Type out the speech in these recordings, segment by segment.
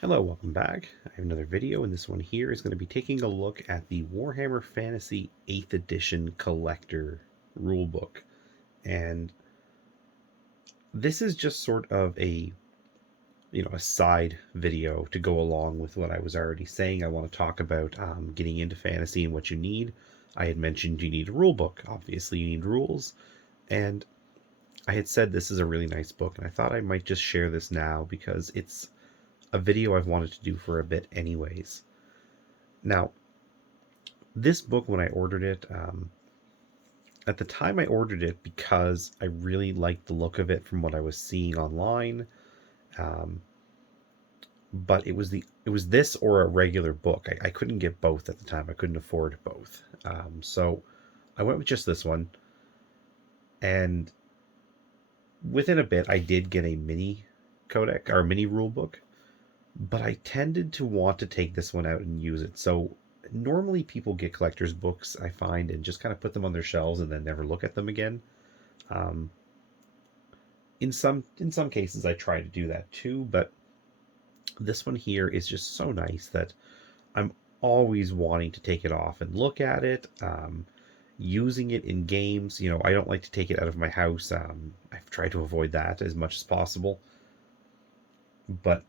Hello, welcome back. I have another video, and this one here is going to be taking a look at the Warhammer Fantasy 8th Edition Collector Rulebook. And this is just sort of a side video to go along with what I was already saying. I want to talk about getting into fantasy and what you need. I had mentioned you need a rule book. Obviously, you need rules. And I had said this is a really nice book, and I thought I might just share this now because it's a video I've wanted to do for a bit anyways. Now, this book, when I ordered it, at the time I ordered it because I really liked the look of it from what I was seeing online. But it was this or a regular book. I couldn't get both at the time. I couldn't afford both. So I went with just this one. And within a bit, I did get a mini codex or mini rule book, but I tended to want to take this one out and use it. So normally people get collector's books, I find, and just kind of put them on their shelves and then never look at them again. In some cases, I try to do that too, but this one here is just so nice that I'm always wanting to take it off and look at it. Using it in games, I don't like to take it out of my house. I've tried to avoid that as much as possible, but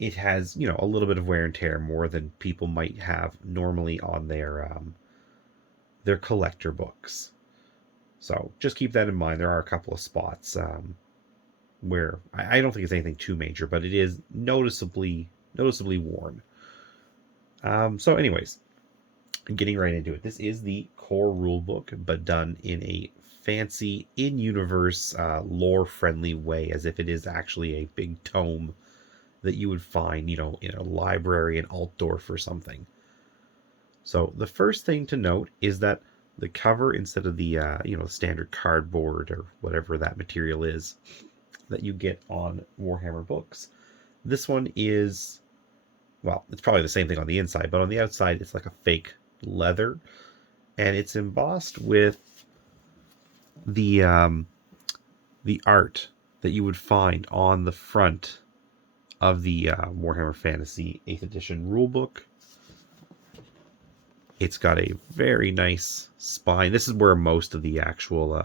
it has, a little bit of wear and tear, more than people might have normally on their collector books. So just keep that in mind. There are a couple of spots where I don't think it's anything too major, but it is noticeably worn. So anyways, getting right into it. This is the core rule book, but done in a fancy, in-universe, lore-friendly way, as if it is actually a big tome that you would find, in a library in Altdorf or something. So the first thing to note is that the cover, instead of the standard cardboard or whatever that material is that you get on Warhammer books, this one is, well, it's probably the same thing on the inside, but on the outside it's like a fake leather, and it's embossed with the art that you would find on the front of the Warhammer Fantasy 8th Edition rulebook. It's got a very nice spine. This is where most of the actual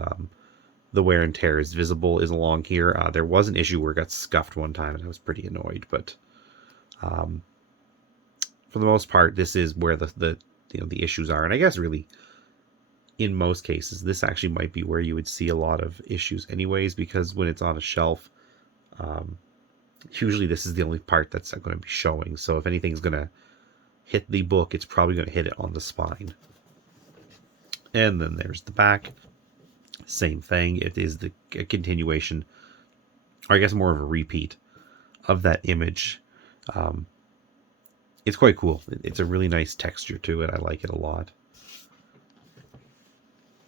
the wear and tear is visible, is along here. There was an issue where it got scuffed one time, and I was pretty annoyed. But for the most part, this is where the issues are. And I guess really, in most cases, this actually might be where you would see a lot of issues anyways, because when it's on a shelf, usually this is the only part that's going to be showing. So if anything's going to hit the book, it's probably going to hit it on the spine. And then there's the back. Same thing. It is a continuation, or I guess more of a repeat of that image. It's quite cool. It's a really nice texture to it. I like it a lot.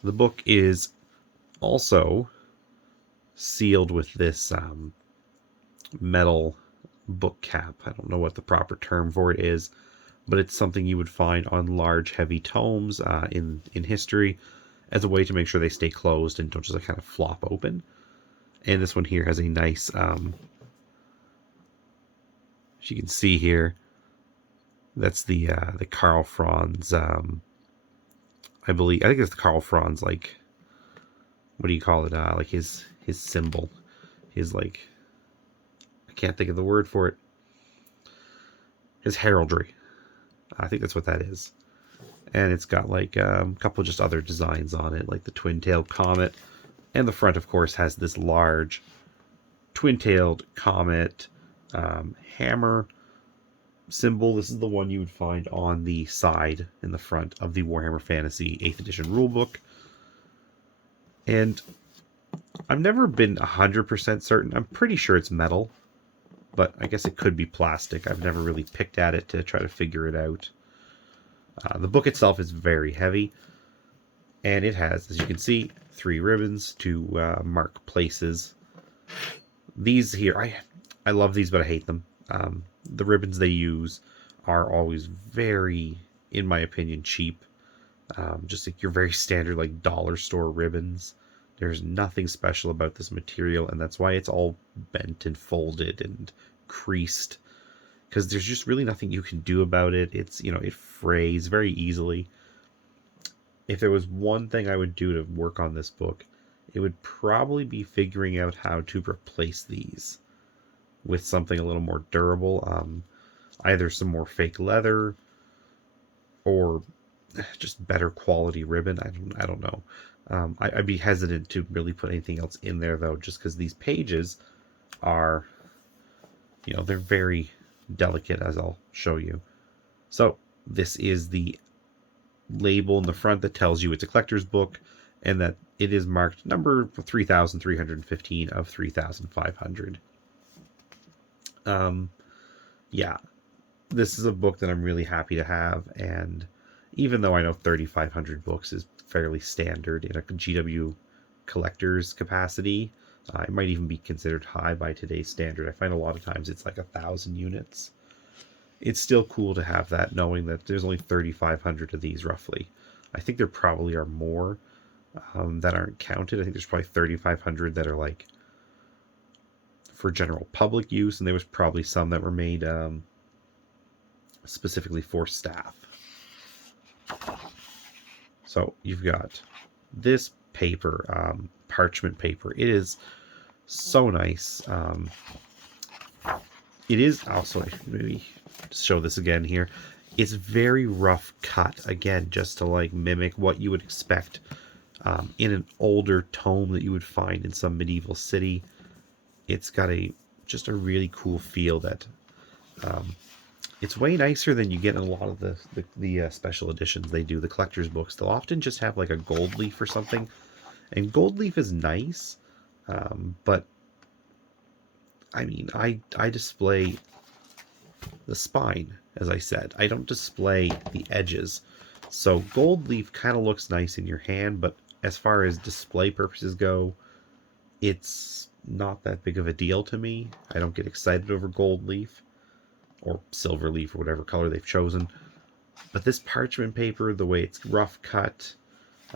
The book is also sealed with this metal book cap. I don't know what the proper term for it is, but it's something you would find on large, heavy tomes in history, as a way to make sure they stay closed and don't just kind of flop open. And this one here has a nice, as you can see here, that's the Karl Franz. I think it's the Karl Franz, like, what do you call it? Like his symbol, his, like, I can't think of the word for it. His heraldry. I think that's what that is. And it's got like a couple just other designs on it, like the twin-tailed comet. And the front, of course, has this large twin-tailed comet hammer symbol. This is the one you would find on the side in the front of the Warhammer Fantasy 8th Edition rulebook. And I've never been 100% certain. I'm pretty sure it's metal, but I guess it could be plastic. I've never really picked at it to try to figure it out. The book itself is very heavy, and it has, as you can see, 3 ribbons to mark places. These here, I love these, but I hate them. The ribbons they use are always very, in my opinion, cheap. Just like your very standard, like, dollar store ribbons. There's nothing special about this material, and that's why it's all bent and folded and creased. because there's just really nothing you can do about it. It's, you know, it frays very easily. If there was one thing I would do to work on this book, it would probably be figuring out how to replace these with something a little more durable. Either some more fake leather or just better quality ribbon. I don't know. I'd be hesitant to really put anything else in there though, just because these pages are, you know, they're very delicate, as I'll show you. So this is the label in the front that tells you it's a collector's book and that it is marked number 3,315 of 3,500. Yeah, this is a book that I'm really happy to have, and even though I know 3,500 books is fairly standard in a GW collector's capacity, it might even be considered high by today's standard. I find a lot of times it's like 1,000 units. It's still cool to have that, knowing that there's only 3,500 of these roughly. I think there probably are more that aren't counted. I think there's probably 3,500 that are like for general public use, and there was probably some that were made specifically for staff. So you've got this paper, parchment paper. It is so nice. It is also, maybe show this again here. It's very rough cut, again, just to like mimic what you would expect in an older tome that you would find in some medieval city. It's got just a really cool feel that it's way nicer than you get in a lot of the special editions they do, the collector's books. They'll often just have like a gold leaf or something, and gold leaf is nice, but I mean, I display the spine, as I said. I don't display the edges. So gold leaf kind of looks nice in your hand, but as far as display purposes go, it's not that big of a deal to me. I don't get excited over gold leaf or silver leaf or whatever color they've chosen. But this parchment paper, the way it's rough cut,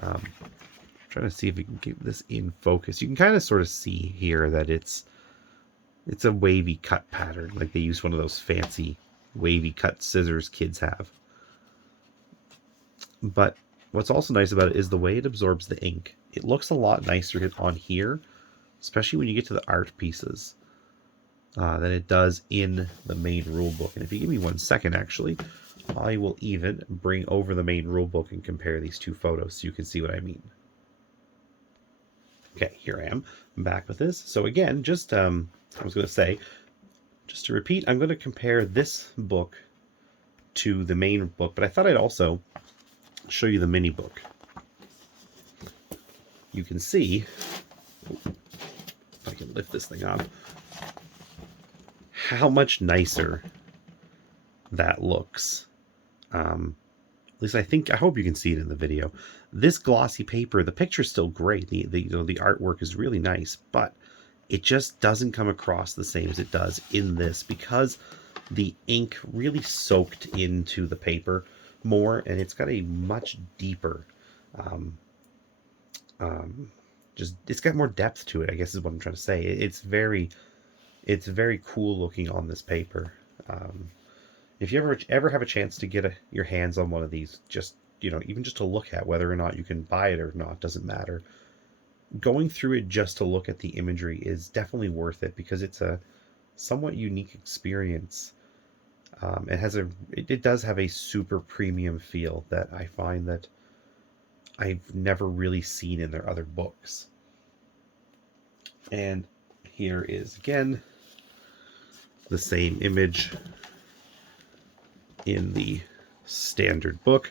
I'm trying to see if we can get this in focus. You can kind of sort of see here that it's a wavy cut pattern, like they use one of those fancy wavy cut scissors kids have. But what's also nice about it is the way it absorbs the ink. It looks a lot nicer on here, especially when you get to the art pieces, than it does in the main rule book. And if you give me 1 second, actually, I will even bring over the main rule book and compare these two photos so you can see what I mean. Okay, here I am. I'm back with this. So again, just I was going to say, just to repeat, I'm going to compare this book to the main book, but I thought I'd also show you the mini book. You can see, if I can lift this thing up, how much nicer that looks. At least I hope you can see it in the video. This glossy paper, the picture's still great. The artwork is really nice, but it just doesn't come across the same as it does in this because the ink really soaked into the paper more, and it's got a much deeper, it's got more depth to it, I guess is what I'm trying to say. It's very cool looking on this paper. If you ever have a chance to get your hands on one of these, just, you know, even just to look at, whether or not you can buy it or not, doesn't matter. Going through it just to look at the imagery is definitely worth it because it's a somewhat unique experience. It does have a super premium feel that I find that I've never really seen in their other books. And here is again the same image in the standard book,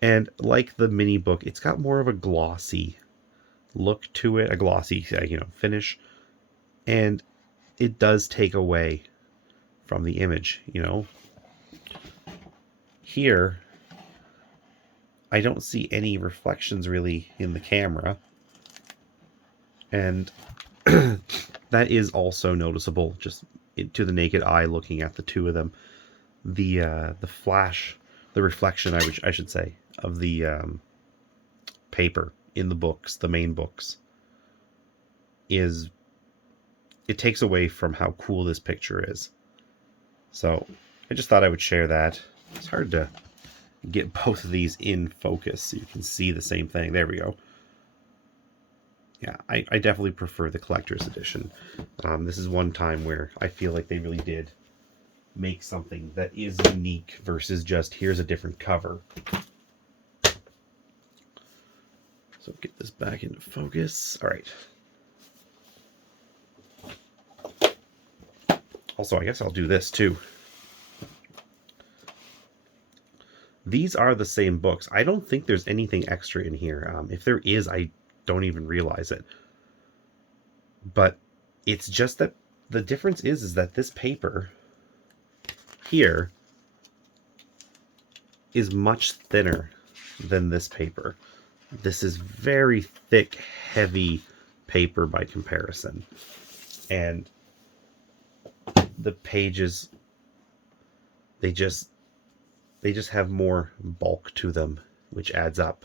and like the mini book, it's got more of a glossy look to it, a glossy finish, and it does take away from the image. Here I don't see any reflections really in the camera, and that is also noticeable just to the naked eye looking at the two of them. The flash, the reflection, I should say, of the paper in the books, the main books, it takes away from how cool this picture is. So I just thought I would share that. It's hard to get both of these in focus so you can see the same thing. There we go. Yeah, I definitely prefer the collector's edition. This is one time where I feel like they really did make something that is unique versus just here's a different cover. So get this back into focus. All right. Also, I guess I'll do this too. These are the same books. I don't think there's anything extra in here. If there is, I don't even realize it. But it's just that the difference is that this paper here is much thinner than this paper. This is very thick, heavy paper by comparison. And the pages, they just have more bulk to them, which adds up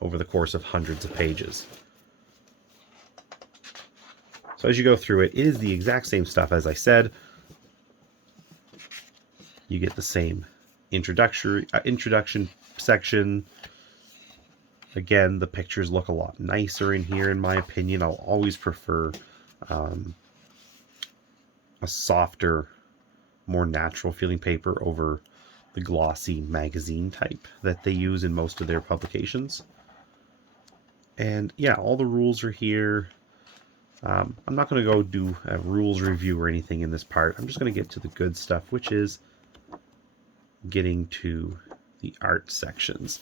over the course of hundreds of pages. So as you go through it, it is the exact same stuff as I said. You get the same introduction section. Again, the pictures look a lot nicer in here, in my opinion. I'll always prefer a softer, more natural feeling paper over the glossy magazine type that they use in most of their publications. And yeah, all the rules are here. I'm not going to go do a rules review or anything in this part. I'm just going to get to the good stuff, which is getting to the art sections.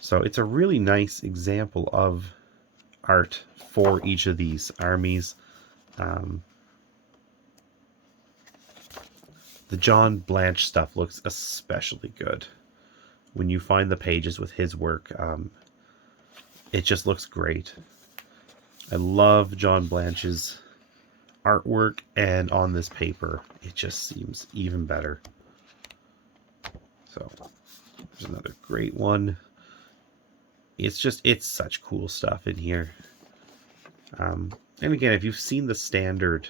So it's a really nice example of art for each of these armies. The John Blanche stuff looks especially good. When you find the pages with his work, it just looks great. I love John Blanche's artwork, and on this paper, it just seems even better. So, there's another great one. It's such cool stuff in here. And again, if you've seen the standard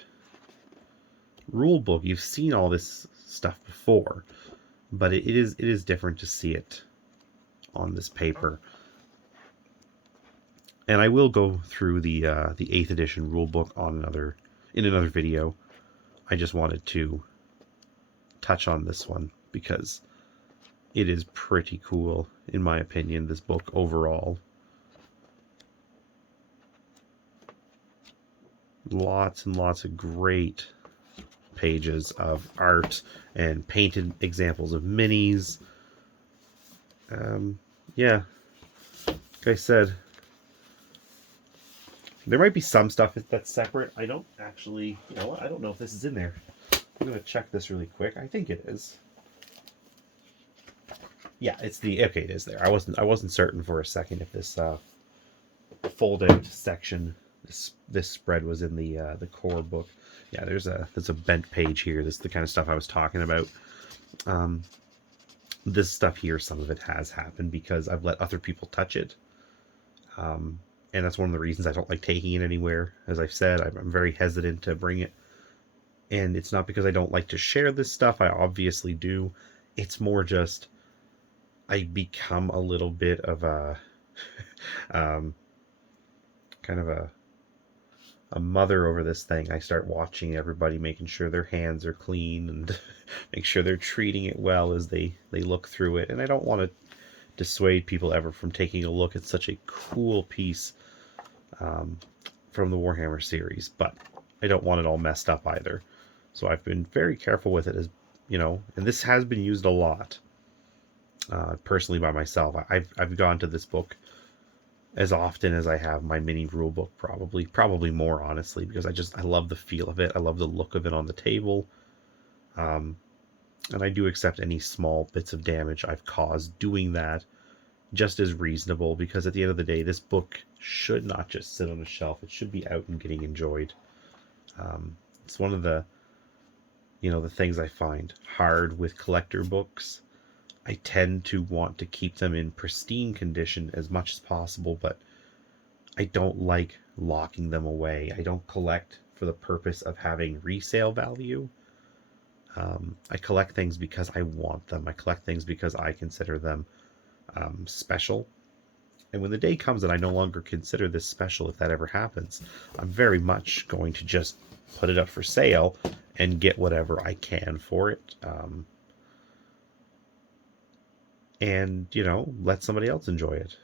rule book, you've seen all this stuff before, but it is different to see it on this paper. And I will go through the 8th edition rulebook in another video. I just wanted to touch on this one because it is pretty cool, in my opinion, this book overall. Lots and lots of great pages of art and painted examples of minis. Yeah, like I said, there might be some stuff that's separate. I don't actually, you know what? I don't know if this is in there. I'm going to check this really quick. I think it is. Yeah, okay, it is there. I wasn't certain for a second if this fold-out section, this spread was in the core book. Yeah, there's a bent page here. This is the kind of stuff I was talking about. This stuff here, some of it has happened because I've let other people touch it. And that's one of the reasons I don't like taking it anywhere. As I've said, I'm very hesitant to bring it. And it's not because I don't like to share this stuff. I obviously do. It's more just I become a little bit of a kind of a mother over this thing. I start watching everybody, making sure their hands are clean and make sure they're treating it well as they look through it. And I don't want to dissuade people ever from taking a look at such a cool piece from the Warhammer series, but I don't want it all messed up either. So I've been very careful with it, as you know, and this has been used a lot personally by myself. I've gone to this book as often as I have my mini rule book, probably more, honestly, because I love the feel of it. I love the look of it on the table. And I do accept any small bits of damage I've caused doing that just as reasonable, because at the end of the day, this book should not just sit on a shelf. It should be out and getting enjoyed. It's one of the things I find hard with collector books. I tend to want to keep them in pristine condition as much as possible, but I don't like locking them away. I don't collect for the purpose of having resale value. I collect things because I want them. I collect things because I consider them special. And when the day comes that I no longer consider this special, if that ever happens, I'm very much going to just put it up for sale and get whatever I can for it. And, you know, let somebody else enjoy it.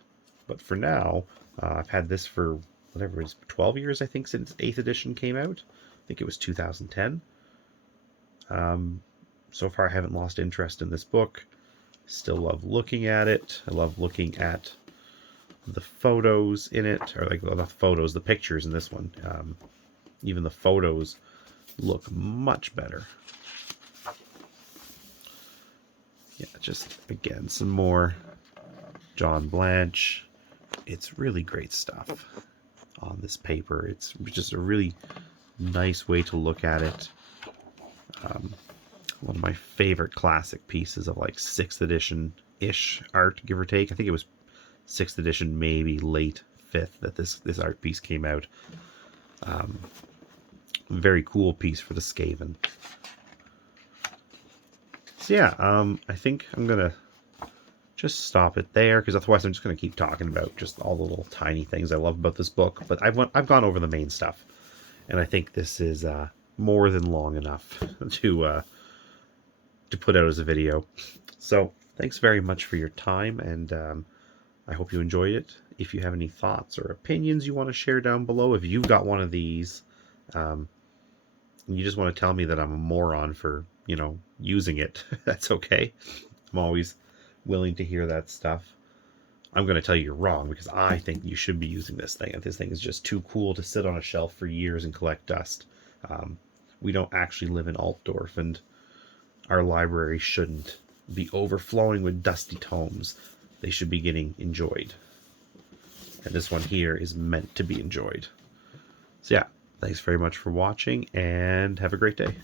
But for now, I've had this for whatever it is, 12 years, I think, since 8th edition came out. I think it was 2010. So far, I haven't lost interest in this book. Still love looking at it. I love looking at the photos in it, or like, well, not the photos, the pictures in this one. Even the photos look much better. Yeah, just again, some more John Blanche. It's really great stuff on this paper. It's just a really nice way to look at it. One of my favorite classic pieces of like 6th edition-ish art, give or take. I think it was 6th edition, maybe late 5th, that this art piece came out. Very cool piece for the Skaven. So yeah, I think I'm gonna just stop it there, because otherwise I'm just gonna keep talking about just all the little tiny things I love about this book. But I've gone over the main stuff, and I think this is more than long enough to put out as a video. So thanks very much for your time, and I hope you enjoyed it. If you have any thoughts or opinions you want to share down below, if you've got one of these, and you just want to tell me that I'm a moron for, you know, using it, that's okay. I'm always willing to hear that stuff. I'm going to tell you you're wrong, because I think you should be using this thing. This thing is just too cool to sit on a shelf for years and collect dust. We don't actually live in Altdorf, and our library shouldn't be overflowing with dusty tomes. They should be getting enjoyed. And this one here is meant to be enjoyed. So yeah, thanks very much for watching, and have a great day.